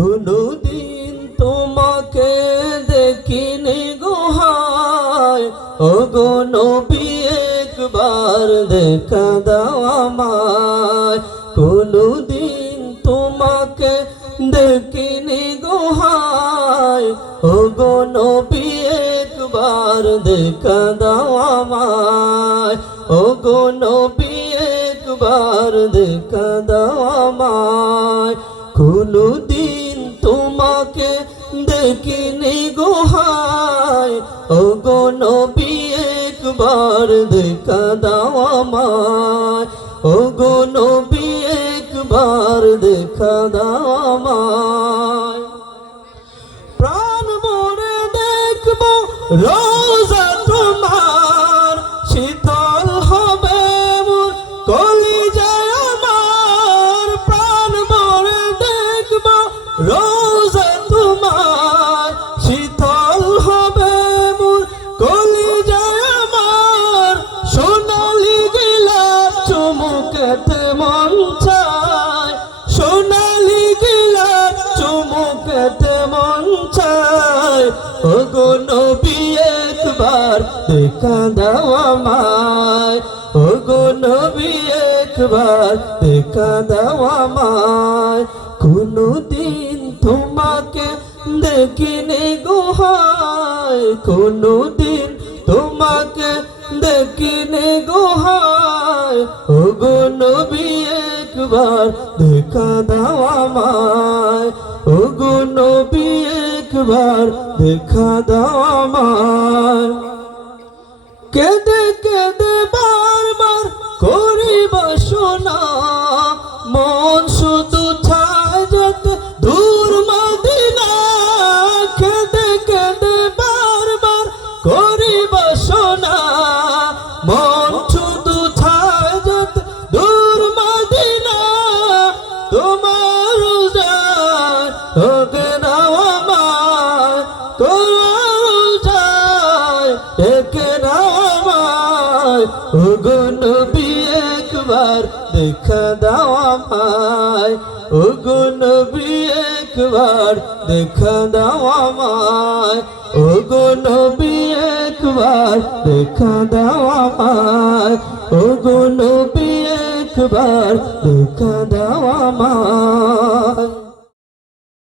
কোনদিন তোমাকে দেখিনি গো হায়, ওগো নবী একবার দেখা দাও আমায়। কোনদিন তোমাকে দেখিনি গো হায়, ওগো নবী একবার দেখা দাও আমায়। ওগো নবী একবার দেখা দাও আমায়। কোনদিন তোমাকে দেখিনি গো হায়, ওগো নবী একবার দেখা দাও আমায়। ওগো নবী একবার দেখা দাও আমায়। প্রাণ ভরে দেখব রোজা তোমার, শীতল হবে মোর কলিজায় আমার। প্রাণ ভরে দেখব রোজা তোমার, শীতল হবে মোর কলিজায় আমার। সোনালি গিলাপ চুমুকেতে মন চায়, সোনালি গিলাপ চুমুকেতে মন চায়। ওগো নবী একবার দেখা দাও আমায়। ওগো নবী একবার দেখা দাও আমায়। কোনদিন তোমাকে দেখিনি গো হায়, কোনদিন তোমাকে দেখিনি গো হায়। ওগো নবী একবার দেখা দাও আমায়। ওগো নবী একবার দেখা দাও আমায়। কেঁদে কেঁদে বারবার করি বাসনা, মন শুধু চায় যেতে দূর মদিনা। কেঁদে কেঁদে বারবার করি বাসনা, মন শুধু চায় যেতে দূর মদিনা। তোমার রোজায় ওকে নাও আমায়, তোমার রোজায় একে নাও আমায়। ওগো নবী একবার দেখা দাও আমায়। ওগো নবী একবার দেখা দাও আমায়। ওগো নবী একবার দেখা দাও আমায়। ওগো নবী একবার দেখা দাও আমায়।